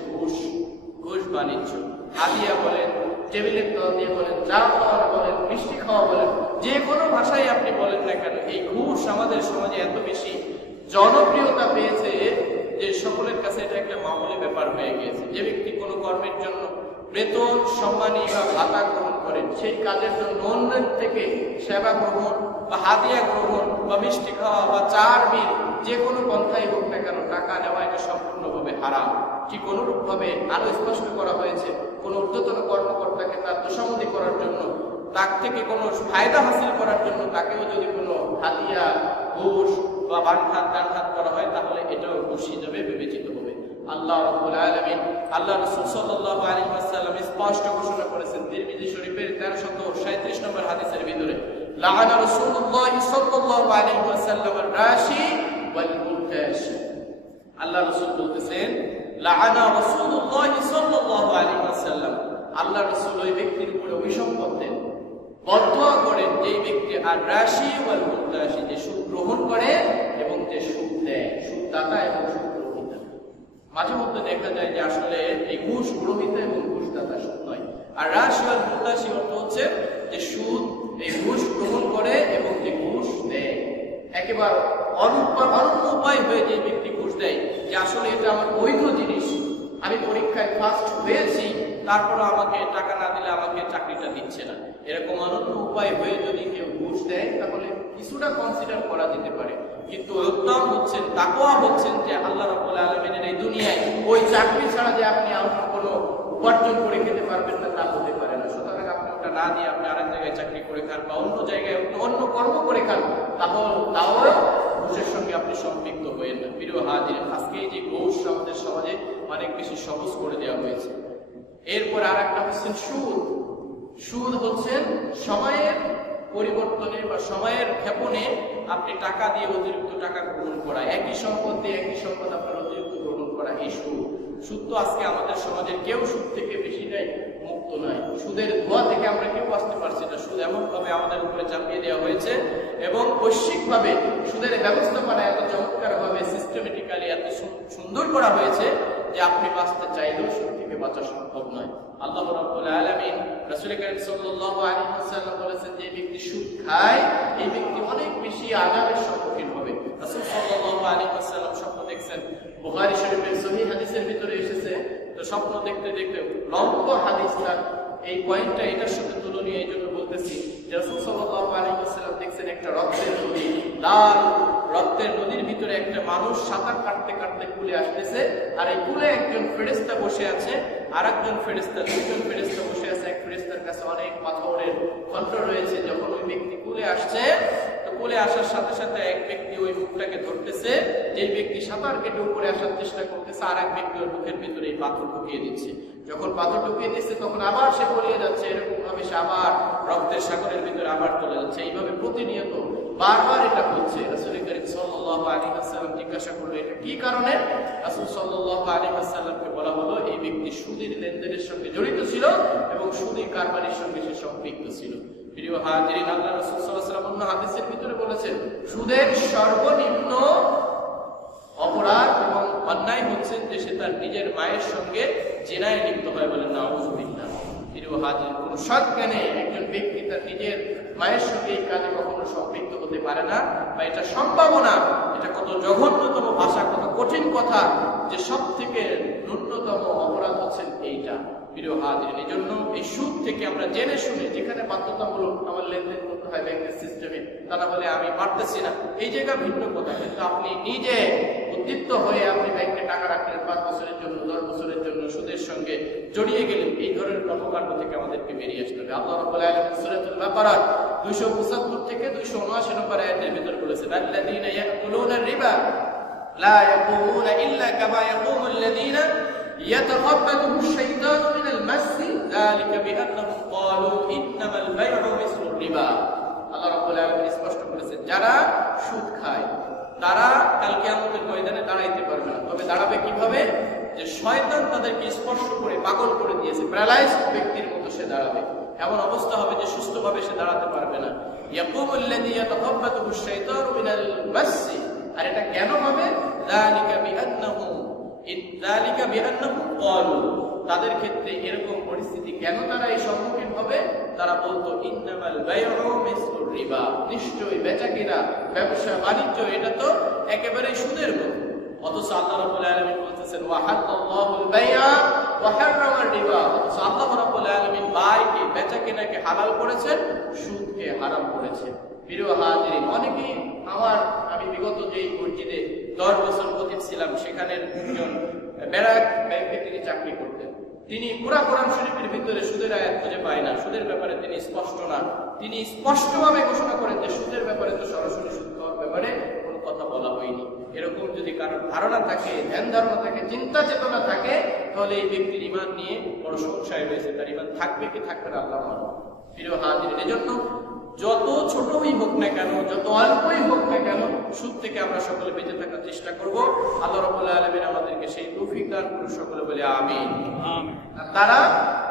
ঘুষ বাণিজ্য। হাদিয়া বলেন, টেবিলের তল দিয়ে বলেন, চা খাওয়া বলেন, মিষ্টি খাওয়া বলেন, যে কোনো ভাষায় আপনি বলেন না কেন, এই ঘুষ আমাদের সমাজে এত বেশি জনপ্রিয়তা পেয়েছে যে সকলের কাছে এটা একটা মামুলি ব্যাপার হয়ে গিয়েছে। যে ব্যক্তি কোনো কর্মের জন্য বেতন, সম্মানী বা ভাতা গ্রহণ করেন, সেই কাজের জন্য অন্যের থেকে সেবা গ্রহণ বা হাদিয়া গ্রহণ বা মিষ্টি খাওয়া বা চার বিল, যে কোনো পন্থাই হোক না কেন, টাকা নেওয়া এটা সম্পূর্ণভাবে হারাম। ঠিক অনুরূপ ভাবে আরো স্পষ্ট করা হয়েছে, কোন ঊর্ধ্বতন কর্মকর্তাকে তার তোষামোদী করার জন্য, তার থেকে কোনো ফায়দা হাসিল করার জন্য তাকেও যদি কোনো হাদিয়া, ঘুষ বা বানহাত করা হয়, তাহলে এটাও ঘুষ হিসেবে বিবেচিত হবে। আল্লাহ রাব্বুল আলামিন, আল্লাহ রাসূল সাল্লাল্লাহু আলাইহি ওয়াসাল্লাম স্পষ্ট ঘোষণা করেছেন তিরমিজি শরীফের 1337 নম্বর হাদিসের ভিতরে, লাআনা রাসূলুল্লাহ সাল্লাল্লাহু আলাইহি ওয়াসাল্লাম আর-রাশি ওয়াল মুরতাশি। আল্লাহ রাসূল বলতেছেন, লাআনা রাসূলুল্লাহ সাল্লাল্লাহু আলাইহি ওয়াসাল্লাম, আল্লাহ রাসূল ওই ব্যক্তির উপরে অভিসম্পদ দেন, বদদুয়া করেন যেই ব্যক্তি আর-রাশি ওয়াল মুরতাশি, যে সুদ গ্রহণ করে এবং যে সুদ দেয়, সুদদাতা এবং সুদ গ্রহীতা। মাঝে মধ্যে দেখা যায় যে আসলে এই ঘুষ গ্রহীতা এবং ঘুষদাতা সুদ নয়। আর রাশি ওয়াল মুরতাশি অর্থ হচ্ছে যে সুদ, এই ঘুষ গ্রহণ করে এবং যে ঘুষ দেয়। একেবারে অনন্য উপায় হয়ে যে ব্যক্তি ঘুষ দেয়, যে আসলে এটা আমার বৈধ জিনিস, আমি পরীক্ষায় ফার্স্ট হয়েছি, তারপরে আমাকে টাকা না দিলে আমাকে চাকরিটা দিচ্ছে না, এরকম অনন্য উপায় হয়ে যদি কেউ ঘুষ দেয়, তাহলে কিছুটা কনসিডার করা যেতে পারে। কিন্তু উত্তম হচ্ছেন, তাকওয়া হচ্ছেন যে আল্লাহ রাব্বুল আলামিনের এই দুনিয়ায় ওই চাকরি ছাড়া যে আপনি অন্য কোনো উপার্জন করে খেতে পারবেন না, তা হতে পারে না। সুতরাং আপনি ওটা না দিয়ে আপনি আরেক জায়গায় চাকরি করে খান বা অন্য জায়গায় অন্য কর্ম করে খান, তাও ঘুষের সঙ্গে আপনি সম্পৃক্ত হয়ে না। প্রিয় হাজির, আজকে এই যে ঘুষ আমাদের সমাজে অনেক বেশি সহজ করে দেওয়া হয়েছে। এরপর আর একটা হচ্ছেন সুদ। সুদ হচ্ছেন সময়ের পরিবর্তনে বা সময়ের ক্ষেপণে আপনি টাকা দিয়ে অতিরিক্ত টাকা গ্রহণ করা, একই সম্পদ দিয়ে একই সম্পদ আপনার অতিরিক্ত গ্রহণ করা, এই সুদ। সুদ তো আজকে আমাদের সমাজের কেউ সুদ থেকে বেশি নাই, মুক্ত নয়। সুদের ধোয়া থেকে আমরা কেউ বাঁচতে পারছি না। সুদ এমন ভাবে আমাদের উপরে চাপিয়ে দেওয়া হয়েছে এবং বৈশ্বিক ভাবে সুদের ব্যবস্থাপনা এত চমৎকার ভাবে সিস্টেমেটিক্যালি এত সুন্দর করা হয়েছে যে আপনি বাঁচতে চাইলেও সুদ থেকে বাঁচা সম্ভব নয়। আল্লাহ রাব্বুল আলামিন, রাসূল কারীম সাল্লাল্লাহু আলাইহি ওয়াসাল্লাম বলেছেন, যে ব্যক্তি সুদ খায় এই ব্যক্তি অনেক বেশি আযাবের সম্মুখীন হবে। রাসূল সাল্লাল্লাহু আলাইহি ওয়াসাল্লাম স্বপ্ন দেখছেন, বুখারী শরীফের সহিহ হাদিসের ভিতরে এসেছে। তো স্বপ্ন দেখতে দেখতে লম্বা হাদিসটা, এই পয়েন্টটা এটার সাথে তুলনীয়, এই জন্য বলতে বলতেছি যে রাসূল সাল্লাল্লাহু আলাইহি ওয়াসাল্লাম দেখছেন একটা রক্তের নদী, লাল রক্তের নদীর ভিতরে একটা মানুষ সাঁতার কাটতে কাটতে কুলে আসতেছে, আর এই কুলে একজন ফেরেশতা বসে আছে, আর একজন ফেরেশতা, দুইজন ফেরেশতা বসে আছে। এক ফেরেশতার কাছে অনেক পাথরের খণ্ড রয়েছে। যখন ওই ব্যক্তি কুলে আসছে, তো কুলে আসার সাথে সাথে এক ব্যক্তি ওই মুখটাকে ধরতেছে, যে ব্যক্তি সাঁতার কেটে উপরে আসার চেষ্টা করতেছে, আর এক ব্যক্তি ওর মুখের ভিতরে এই পাথর ঢুকিয়ে দিচ্ছে। যখন পাথর ঢুকিয়ে দিচ্ছে তখন আবার সে পড়িয়ে যাচ্ছে, এরকম ভাবে সে আবার রক্তের সাগরের ভিতরে আবার চলে যাচ্ছে। এইভাবে প্রতিনিয়ত বারবার এটা হচ্ছে। রাসূল করিম সাল্লাল্লাহু আলাইহি ওয়াসাল্লাম জিজ্ঞাসা করলো এটা কি কারণে? রাসূল সাল্লাল্লাহু আলাইহি ওয়াসাল্লামকে বলা হলো এই ব্যক্তি সুদের লেনদেনের সঙ্গে জড়িত ছিল এবং সুদী কারবারির সঙ্গে সে সম্পৃক্ত ছিল। প্রিয় হাজিরিন, আল্লাহ রাসূল সাল্লাল্লাহু আলাইহি ওয়াসাল্লাম অন্য হাদিসের ভিতরে বলেছেন সুদের সর্বনিম্ন অপরাধ এবং অন্যায় হচ্ছে যে সে তার নিজের মায়ের সঙ্গে জিনায় লিপ্ত হয়, বলেন নাউযুবিল্লাহ। প্রিয় হাজির, কোন সৎ জ্ঞানে একজন ব্যক্তি তার নিজের মায়ের সঙ্গে এই কাজে কখনো সম্পৃক্ত হতে পারে না, বা এটা সম্ভাবনা। এটা কত জঘন্যতম ভাষা, কত কঠিন কথা, যে সব থেকে ন্যূনতম অপরাধ হচ্ছে এইটা। প্রিয় হাজির, এই জন্য এই সুদ থেকে আমরা জেনে শুনে, যেখানে বাধ্যতামূলক আমার লেনদেন করতে হয় ব্যাংকের সিস্টেমে, তা না হলে আমি পারতেছি না, এই জায়গা ভিন্ন কথা। কিন্তু আপনি নিজে উদ্দীপ্ত হয়ে আপনি ব্যাংকে টাকা রাখলেন 5 বছরের জন্য, 10 বছরের জন্য, সুদের সঙ্গে জড়িয়ে গেলেন, এই ধরনের কর্মকাণ্ড থেকে আমাদেরকে বেরিয়ে আসতে হবে। আল্লাহ রাব্বুল আলামিন সূরাতুল বাকারা 275 থেকে 279 নম্বর আয়াতের ভিতর বলেছেন, আল্লাযীনা ইয়াকুলুনা রিবা লা ইয়াকুমুনা ইল্লা কামা ইয়াকুমুল লাযীনা يتقبله الشيطان من المس ذلك بأنهم قالوا إنما البيع مثل الربا। আল্লাহ রাব্বুল আলামিন স্পষ্ট করেছেন, যারা সুদ খায় তারা কাল কিয়ামতের ময়দানে দাঁড়াইতে পারবে না। তবে দাঁড়াবে কিভাবে? যে শয়তান তাদেরকে স্পর্শ করে পাগল করে দিয়েছে, প্যারালাইজড ব্যক্তির মতো সে দাঁড়াবে। এমন অবস্থা হবে যে সুস্থভাবে সে দাঁড়াতে পারবে না। ইয়াকুমুল লাযী ইয়াতাকাব্বাতুহু আশ-শাইতানু মিনাল মাস, আর এটা কেন হবে? যালিকা বিআন্নাহুম তাদের ক্ষেত্রে এরকম পরিস্থিতি কেন তারা এই সম্মুখীন হবে? তারা বলতো ইন্নামাল বাইউ মিসলুর রিবা, নিশ্চয়ই বেচাকেনা, ব্যবসা বাণিজ্য এটা তো একেবারে সুদের মতো। অথচ আল্লাহ রাব্বুল আলামিন বলতেছেন ওয়া হাল্লাল্লাহুল বাইআ ওয়া হারামার রিবা। অথচ আল্লাহ রাব্বুল আলামিন বাইকে, বেচাকেনাকে হালাল করেছেন, সুদকে হারাম করেছেন। প্রিয় হাজিরিন, অনেকেই আমি বিগত যেই মসজিদে 10 বছর খতিব ছিলাম, সেখানের একজন ব্যারাক ব্যাংকে তিনি চাকরি করতেন। তিনি পুরা কোরআন শরীফের ভিতরে সুদের আয়াত খুঁজে পায় না, সুদের ব্যাপারে তিনি স্পষ্ট না। তিনি স্পষ্টভাবে ঘোষণা করেন যে সুদের ব্যাপারে তো সরাসরি সুদ খাওয়ার ব্যাপারে কোনো কথা বলা হয়নি। এরকম যদি কারোর ধারণা থাকে, ধ্যান ধারণা থাকে, চিন্তা চেতনা থাকে, তাহলে এই ব্যক্তির ঈমান নিয়ে বড় সংশয় রয়েছে। তার ঈমান থাকবে কি থাকবে না আল্লাহ মানো। প্রিয় হাজিরিন, এজন্য যত ছোটই হোক না কেন, যত অল্পই হোক না কেন, সুদ থেকে আমরা সকলে বেঁচে থাকার চেষ্টা করব। আল্লাহ রাব্বুল আলামিন আমাদেরকে সেই তৌফিক দান করুন, সকলে বলে আমিন। তারা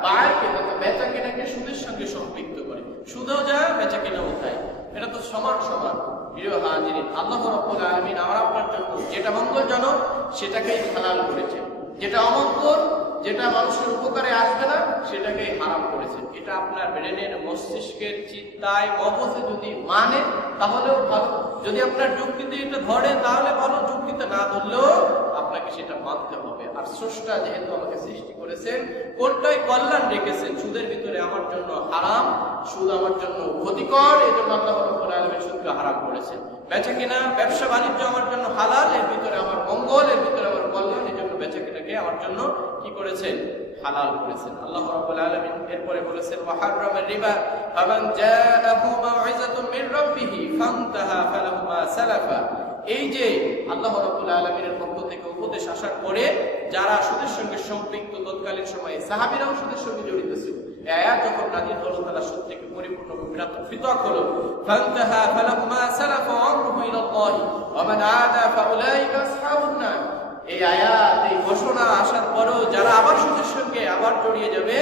বায়কে, বেচাকেনাকে সুদের সঙ্গে সম্পৃক্ত করে, সুদও যায় বেচাকেনাও যায়, এটা তো সমান সমান। প্রিয় হাজিরিন, আল্লাহ রাব্বুল আলামিন আমার আপনার জন্য যেটা মঙ্গলজনক সেটাকেই হালাল করেছেন, যেটা অমঙ্গল, যেটা মানুষের উপকারে আসবে না, সেটাকেই হারাম করেছেন। এটা আপনার ব্রেনের, মস্তিষ্কের, চিন্তায়, মগজে যদি মানে তাহলেও ভালো, যদি আপনার যুক্তিতে এটা ধরে তাহলে ভালো, যুক্তিতে না ধরলেও আপনাকে সেটা মানতে হবে। আর স্রষ্টা যেহেতু আমাকে সৃষ্টি করেছেন, কোনটাই কল্যাণ রেখেছেন, সুদের ভিতরে আমার জন্য হারাম, সুদ আমার জন্য ক্ষতিকর, এই জন্য আল্লাহ রাব্বুল আলামিন সুদকে হারাম করেছেন। বেচা কিনা, ব্যবসা বাণিজ্য আমার জন্য হালাল, এর ভিতরে আমার মঙ্গল, এর ভিতরে আমার কল্যাণ, এই জন্য বেচা কিনাকে আমার জন্য কি করেছেন? হালাল করেছেন। আল্লাহ রাব্বুল আলামিন এরপরে বলেছেন ওয়া হারামার রিবা ফামান জাআহু মাউইযাতুন মির রাব্বিহি ফান্তাহা ফালাহু মা সালাফা। এই যে আল্লাহ রাব্বুল আলামিনের পক্ষ থেকে উপদেশ আসার পরে যারা সুদের সঙ্গে সম্পৃক্ত, তৎকালীন সময়ে সাহাবীরাও সুদের সঙ্গে জড়িত ছিল, এই আয়াত যখন নাযিল হলো তারা সুদ থেকে পরিপূর্ণভাবে পৃথক হলো। ফান্তাহা ফালাহু মা সালাফা ওয়া আমরুহু ইলাল্লাহি ওয়া মান আদা ফাউলাইকা আসহাবুন নার। এই আয়াত, এই ঘোষণা আসার পরেও যারা আবার সুদের সঙ্গে আবার জড়িয়ে যাবে,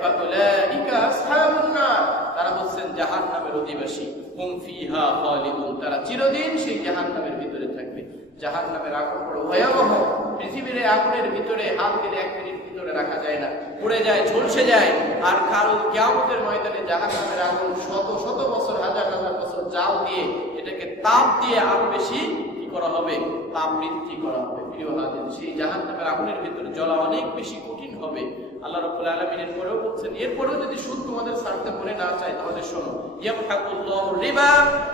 ফাউলাইকা আসহাবুন নার, তারা হচ্ছেন জাহান্নামের অধিবাসী। হুম ফিহা খালিদুন, তারা চিরদিন সেই জাহান্নামের ভিতরে থাকবে। জাহান্নামের আগুন বড় ভয়াবহ। পৃথিবীর আগুনের ভিতরে হাত দিলে 1 মিনিট ভিতরে রাখা যায় না, পুড়ে যায়, ঝলসে যায়। আর কারণ কিয়ামতের ময়দানে জাহান্নামের আগুন শত শত বছর, হাজার হাজার বছর জাল দিয়ে, এটাকে তাপ দিয়ে আরো বেশি করা হবে, তাপ বৃদ্ধি করা হবে। প্রিয় হাজির, সেই জাহান্নামের আগুনের ভিতরে জ্বলা অনেক বেশি কঠিন হবে। আল্লাহ রাব্বুল আলামিনের পরেও বলছেন, এরপরেও যদি সুদ তোমাদের ছাড়তে মনে না চায় তাহলে শোনো, ইয়ামহাকুল্লাহু রিবা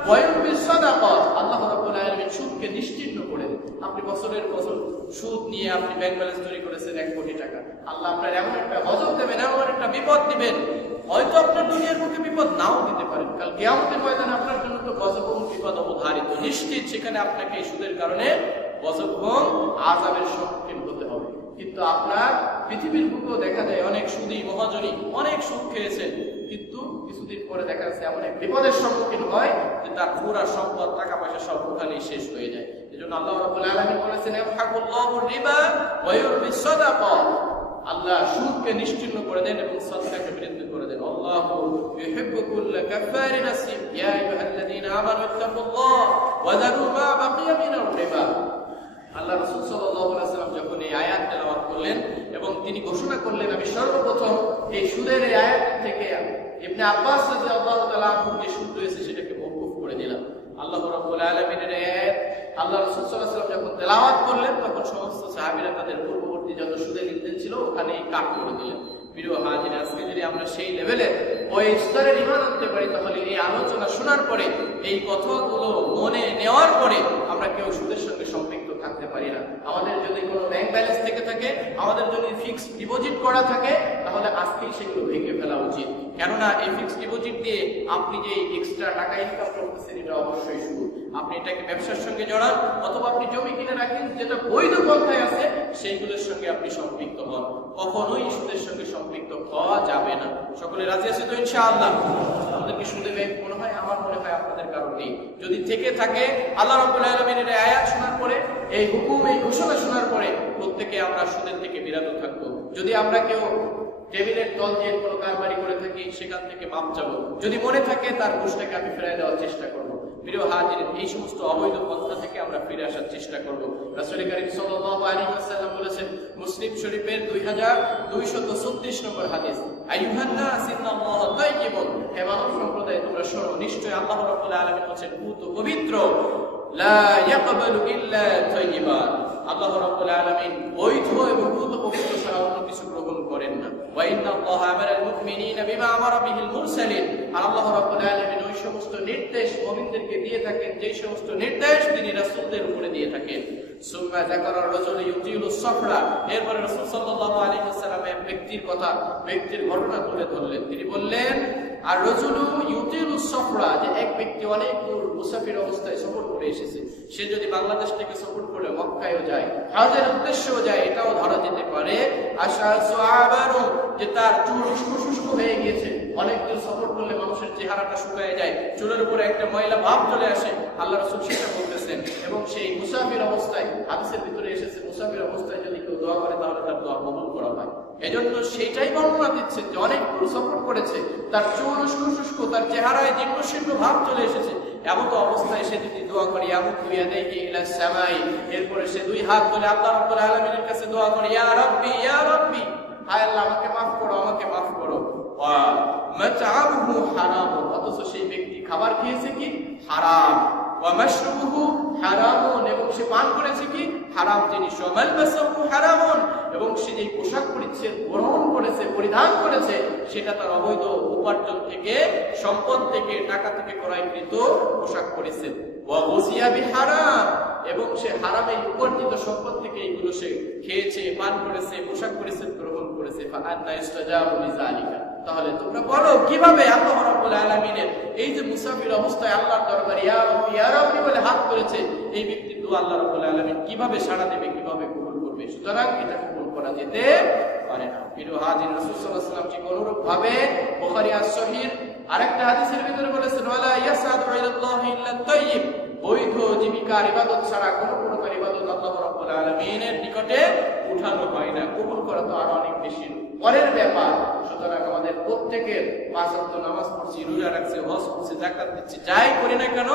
ওয়া ইউরবিস সাদাকাত। আল্লাহ রাব্বুল আলামিন সুদকে নিশ্চিহ্ন করে দেন। আপনি বছরের বছর সুদ নিয়ে আপনি ব্যাংক ব্যালেন্স তৈরি করেছেন 1 কোটি টাকা, আল্লাহ আপনার এমন একটা গজব দেবেন, এমন একটা বিপদ দিবেন, হয়তো আপনার দুনিয়ার মুখে বিপদ নাও দিতে পারেন, কাল কিয়ামতের ময়দানে আপনার জন্য তো গজব এবং বিপদ অবধারিত, নিশ্চিত সেখানে আপনাকে এই সুদের কারণে গজব এবং আযাবের সম্মুখীন হতে হবে। কিন্তু আপনার পৃথিবীর বুকেও দেখা যায় অনেক সুদী মহাজনী অনেক সুদ খেয়েছেন, কিন্তু কিছুদিন পরে দেখা যাচ্ছে এমন এক বিপদের সম্মুখীন হয় যে তার পুরা সম্পদ টাকা পয়সা সব ওখানেই শেষ হয়ে যায়। এজন্য আল্লাহ রাব্বুল আলামিন বলেছেন, ইয়ামহাকুল্লাহু রিবা ওয়া ইউরবিস সাদাকাত। আল্লাহ সুদকে নিশ্চিহ্ন করে দেন এবং সাদকাকে বৃদ্ধি করে দেন। আল্লাহু ইউহিব্বু কুল্লা কাফারিন আসিম। ইয়া আইয়ুহাল্লাযীনা আমানু ইত্তাকুল্লাহ ওয়া যারু মা বাকিয়া মিনার রিবা। আল্লাহ রাসূল সাল্লাল্লাহু আলাইহি ওয়াসাল্লাম যখন এই আয়াত তেলাওয়াত করলেন এবং তিনি ঘোষণা করলেন, আমি সর্বপ্রথম এই সুদের এই আয়াত থেকে ইবনে আব্বাস রাদিয়াল্লাহু তাআলা আনহু যে সুদ রয়েছে সেটাকে মওকুফ করে দিলাম। আল্লাহ রাব্বুল আলামিনের এই আয়াত আল্লাহ রাসূল সাল্লাল্লাহু আলাইহি ওয়াসাল্লাম যখন তেলাওয়াত করলেন তখন সমস্ত সাহাবীরা তাদের পূর্ববর্তী যত সুদের লেনদেন ছিল ওখানেই কাট করে দিলেন। প্রিয় হাজির, আজকে যদি আমরা সেই লেভেলে ওই স্তরের ঈমান আনতে পারি তাহলে এই আলোচনা শোনার পরে, এই কথাগুলো মনে নেওয়ার পরে আমরা কেউ সুদের সঙ্গে সম্পৃক্ত থাকতে পারি না। আমাদের যদি কোনো ব্যাংক ব্যালেন্স থেকে থাকে, আমাদের যদি ফিক্সড ডিপোজিট করা থাকে, তাহলে আজকেই সেগুলো ভেঙে ফেলা উচিত। কেননা এই ফিক্সড ডিপোজিট দিয়ে আপনি যে এক্সট্রা টাকা ইনকাম করতেছেন এটা অবশ্যই সুদ। আপনি এটাকে ব্যবসার সঙ্গে জড়ান অথবা আপনি জমি কিনে রাখেন, যেটা বৈধ পন্থায় আছে সেইগুলোর সঙ্গে আপনি সম্পৃক্ত হন, কখনোই সুদের সঙ্গে সম্পৃক্ত হওয়া যাবে না। সকলে রাজি আছে তো ইনশাআল্লাহ? আমাদেরকে সুদে ব্যয় মনে হয়, আমার মনে হয় আপনাদের কারণ নেই। যদি থেকে থাকে, আল্লাহ রাব্বুল আলামিনের আয়াত শোনার পরে, এই হুকুম, এই ঘোষণা শোনার পরে প্রত্যেকে আমরা সুদের থেকে বিরত থাকবো। যদি আমরা কেউ টেবিলের তল দিয়ে কোনো কারবারি করে থাকি, সেখান থেকে মাপ চাবো। যদি মনে থাকে তার ঘুষটাকে আমি ফেরাই দেওয়ার চেষ্টা করবো। প্রিয় হাজির, এই সমস্ত অবৈধ পন্থা থেকে আমরা ফিরে আসার চেষ্টা করব। রাসূল কারীম সাল্লাল্লাহু আলাইহি ওয়াসাল্লাম বলেছেন, মুসলিম শরীফের 2236 নম্বর হাদিস, আইয়ুহান নাস ইন্নাল্লাহা তাইয়্যিবুন। হে মানব সম্প্রদায়, তোমরা শোনো, নিশ্চয় আল্লাহ রাব্বুল আলামিন হচ্ছেন পূত পবিত্র, লা ইয়াকবালু ইল্লা তাইয়্যিবান। আল্লাহ রাব্বুল আলামিন বৈধ এবং পূত পবিত্র ছাড়া অন্য কিছু গ্রহণ করেন না। ওয়া ইন্নাল্লাহা আমারাল মুমিনিনা বিমা আমারা বিহিল মুরসালিন। আর আল্লাহ রাব্বুল আলামিন ওই সমস্ত নির্দেশ মুমিনদেরকে দিয়ে থাকেন যে সমস্ত নির্দেশ তিনি রাসূলদের উপরে দিয়ে থাকেন। সুম্মা যাকারা রাজুল ইউতিলুস সাফরা। এরপরে রাসূল সাল্লাল্লাহু আলাইহি ওয়াসাল্লাম এক ব্যক্তির কথা, ব্যক্তির ঘটনা তুলে ধরলেন। তিনি বললেন, আর রাজুলু ইউতিলুস সাফরা, যে এক ব্যক্তি অনেক দূর মুসাফির অবস্থায় সফর করে এসেছে। সে যদি বাংলাদেশ থেকে সফর করে মক্কায়ও যায়, হজের উদ্দেশ্যেও যায়, এটাও ধরা যেতে পারে। আশা সুআবারু, যে তার চুল শুষ্ক হয়ে গিয়েছে। অনেক দূর সফর করলে মানুষের চেহারাটা শুকিয়ে যায়, চুলের উপরে একটা ময়লা ভাব চলে আসে, আল্লাহ রাসূল সেটা বলতেছেন। এবং সেই মুসাফির অবস্থায়, হাদিসের ভিতরে এসেছে, মুসাফির অবস্থায় যদি কেউ দোয়া করে তাহলে তার দোয়া কবুল করা হয়। এজন্য সেটাই বর্ণনা দিচ্ছেন যে অনেক দূর সফর করেছে, তার চুল শুষ্ক, তার চেহারায় জীর্ণশীর্ণ ভাব চলে এসেছে, এমন অবস্থায় সে যদি দোয়া করে, এরপরে সে দুই হাত তুলে আল্লাহ রাব্বুল আলামিনের কাছে দোয়া করে, ইয়া রাব্বি ইয়া রাব্বি, হায় আল্লাহ আমাকে মাফ করো, আমাকে মাফ করো। মাতআমুহু হারাম, অথচ সেই ব্যক্তি খাবার খেয়েছে কি হারাম। ওয়া মাশরুবুহু হারামুন, এবং সে পান করেছে কি হারাম জিনিস। ওয়া মালবাসুহু হারামুন, এবং সে যে পোশাক পরিচ্ছদ গ্রহণ করেছে, পরিধান করেছে, সেটা তার অবৈধ উপার্জন থেকে, সম্পদ থেকে, টাকা থেকে ক্রয়কৃত পোশাক পরিচ্ছদ। ওয়া গুযিয়া বিহারাম, এবং সে হারামের উপার্জিত সম্পদ থেকে এগুলো সে খেয়েছে, পান করেছে, পোশাক পরিচ্ছদ গ্রহণ করেছে। ফাআন্না ইস্তাজাবু লিযালিকা, তাহলে তোমরা বলো কিভাবে আল্লাহ রাব্বুল আলামিনের এই যে মুসাফির অবস্থায় আল্লাহর দরবারে ইয়া রাব্বি ইয়া রাব্বি বলে হাত করেছে, এই ব্যক্তির দোয়া আল্লাহ রাব্বুল আলামিন কিভাবে সাড়া দেবে, কিভাবে কবুল করবে? সুতরাং এটা কবুল করা যেতে পারে না। প্রিয় হাজির, রাসূল সাল্লাল্লাহু আলাইহি ওয়াসাল্লাম ঠিক অনুরূপ ভাবে বুখারী আস-সহিহ আরেকটা হাদিসের ভিতরে বলেছেন, ওয়ালা ইয়াসাদু ইলাল্লাহি ইল্লা তাইয়্যিব, বৈধ জীবিকার ইবাদত ছাড়া কোনো প্রকার ইবাদত আল্লাহ রাব্বুল আলামিনের নিকটে উঠানো হয় না। কবুল করা তো আরো অনেক বেশি পরের ব্যাপার। সুতরাং আমাদের প্রত্যেকের 5 ওয়াক্ত নামাজ পড়ছি, রোজা রাখছি, হজ করছি, যাকাত দিচ্ছি, যাই করি না কেন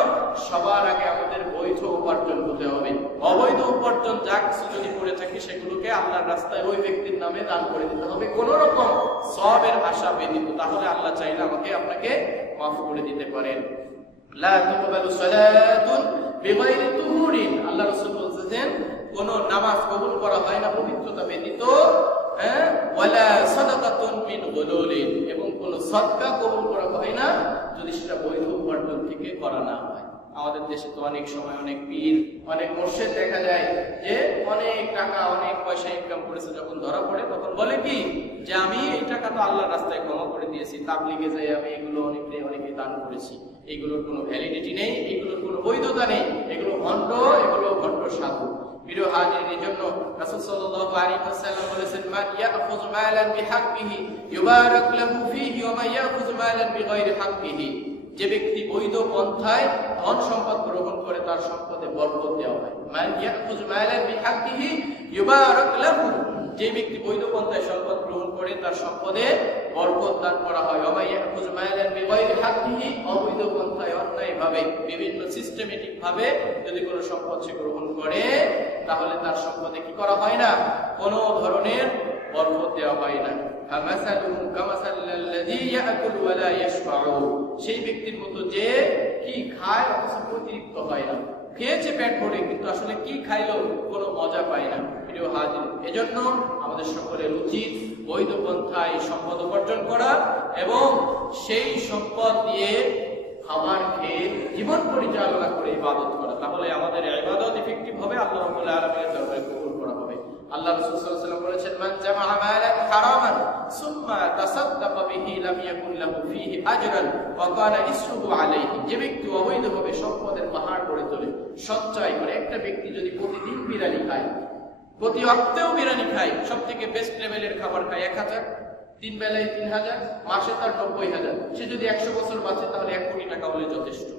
সবার আগে আমাদের বৈধ উপার্জন হতে হবে। অবৈধ উপার্জন যা কিছু যদি করে থাকি সেগুলোকে আল্লাহর রাস্তায় ওই ব্যক্তির নামে দান করে দিতে হবে, কোন রকম সওয়াবের আশা ব্যতীত। তাহলে আল্লাহ চাইলে আমাকে আপনাকে মাফ করে দিতে পারেন। লা তুকবালু সালাতুন বিগাইরি তুহুরিন, আল্লাহ রাসূল বলেছেন কোন নামাজ কবুল করা হয় না পবিত্রতা ব্যতীত। ওয়ালা সাদাকাতুন মিন গুলুলিন, এবং কোন সদকা কবুল করা হয় না যদি সেটা বৈধ উপার্জন থেকে করা না হয়। আমাদের দেশে তো অনেক সময় অনেক পীর, অনেক মুর্শিদ দেখা যায় যে অনেক টাকা অনেক পয়সা ইনকাম করেছে, যখন ধরা পড়ে তখন বলে কি যে আমি এই টাকা তো আল্লাহর রাস্তায় ক্ষমা করে দিয়েছি, তাবলীগে যাই আমি এগুলো অনেকে দান করেছি, এগুলোর কোনো ভ্যালিডিটি নেই, এগুলোর কোনো বৈধতা নেই, এগুলো ভণ্ড সাধু। প্রিয় হাজির, এই জন্য রাসূল সাল্লাল্লাহু আলাইহি ওয়াসাল্লাম বলেছেন, মান ইয়াখুযু মালান বিহাক্কিহি ইউবারাক লাহু ফীহি ওয়া মান ইয়াখুযু মালান বিগাইরি হাক্কিহি। যে ব্যক্তি বৈধ পন্থায় ধন সম্পদ গ্রহণ করে তার সম্পদে বরকত দেওয়া হয়। মান ইয়াখুযু মালান বিহাক্কিহি ইউবারাক লাহু, যে ব্যক্তি বৈধ পন্থায় সম্পদ গ্রহণ করে তার সম্পদে বরকত দান করা হয়। ওয়া মান ইয়াখুযু মালান বিগাইরি হাক্কিহি, অবৈধ পন্থায় অন্যায়ভাবে বিভিন্ন সিস্টেমেটিক ভাবে যদি কোনো সম্পদ সে গ্রহণ করে তাহলে তার সম্পদে কি করা হয় না, কোনো ধরনের বরকত দেওয়া হয় না। সেই ব্যক্তির মতো যে কি খায় অথচ অতিরিক্ত হয় না, খেয়েছে পেট ভরে কিন্তু আসলে কি খাইলো কোনো মজা পায় না। প্রিয় হাজির, এজন্য আমাদের সকলের উচিত বৈধ পন্থায় সম্পদ উপার্জন করা এবং সেই সম্পদ দিয়ে খাবার খেয়ে জীবন পরিচালনা করে ইবাদত করা। তাহলে আমাদের ইবাদত ইফেক্টিভ হবে, আল্লাহ রাব্বুল আলামিনের দরবারে কবুল করা হবে। আল্লাহ রাসূল সাল্লাল্লাহু আলাইহি ওয়াসাল্লাম বলেছেন, মান জামাআ মালান হারামান সুম্মা তাসাদ্দাকা বিহি লাম ইয়াকুন লাহু ফীহি আজরান ওয়া কানা ইসরুহু আলাইহি। যে ব্যক্তি অবৈধভাবে সম্পদের পাহাড় গড়ে তোলে, সঞ্চয় করে, একটা ব্যক্তি যদি প্রতিদিন বিরিয়ানি খায়, প্রতি ওয়াক্তেও বিরিয়ানি খায়, সবথেকে বেস্ট লেভেলের খাবার খায় 1000, 3 বেলায় 3000, মাসে তার 90,000, সে যদি 100 বছর বাঁচে তাহলে 1 কোটি টাকা হলে যথেষ্ট।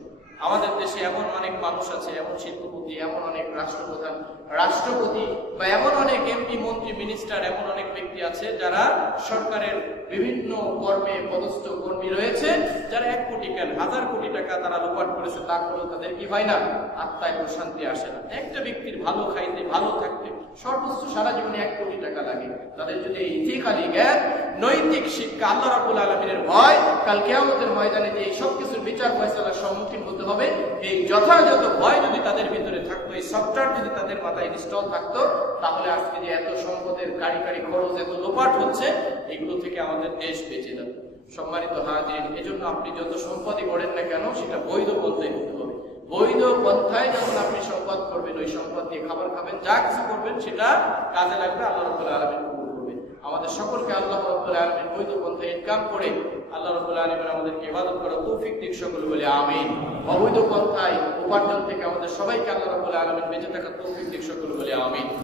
আমাদের দেশে এমন অনেক মানুষ আছে, এমন শিল্পপতি, এমন অনেক রাষ্ট্রপ্রধান, রাষ্ট্রপতি বা এমন অনেক এমপি, মন্ত্রী, মিনিস্টার, এমন অনেক ব্যক্তি আছে যারা সরকারের বিভিন্ন কর্মে পদস্থ কর্মী রয়েছে, যারা 1 কোটি কেন 1000 কোটি টাকা তারা লোপাট করেছে, তারপরেও তাদের কি হয় না, আত্মায় প্রশান্তি আসে না। একটা ব্যক্তির ভালো খাইতে, ভালো থাকতে সর্বোচ্চ সারা জীবনে 1 কোটি টাকা লাগে। তাদের যদি ইথিক্যালি জ্ঞান, নৈতিক শিক্ষা, আল্লাহ রাব্বুল আলামিনের ভয়, কাল কিয়ামতের ময়দানে যে এই সবকিছুর বিচার ফয়সালার সম্মুখীন হতে হবে, এই যথাযথ ভয় যদি তাদের ভিতরে থাকতো, এই সফটওয়্যার যদি তাদের মাথায় ইনস্টল থাকতো, তাহলে আজকে যে এত সম্পদের গাড়ি খরচ, এত লোপাট হচ্ছে, এগুলো থেকে আমাদের দেশ বেঁচে যাবে। সম্মানিত হাজির, এজন্য আপনি যত সম্পদই করেন না কেন সেটা বৈধ পন্থায় হতে হবে। বৈধ পন্থায় যখন আপনি সম্পদ করবেন, ওই সম্পদ দিয়ে খাবার খাবেন, যা কিছু করবেন সেটা কাজে লাগবে, আল্লাহ রাব্বুল আলামিন কবুল করবেন। আমাদের সকলকে আল্লাহ রাব্বুল আলামিন বৈধ পন্থায় ইনকাম করে আল্লাহ রাব্বুল আলামিন আমাদেরকে ইবাদত করার তৌফিক দিক, সকলে বলে আমিন। অবৈধ পন্থায় উপার্জন থেকে আমাদের সবাইকে আল্লাহ রাব্বুল আলামিন বেঁচে থাকার তৌফিক দিক, সকলে বলে আমিন।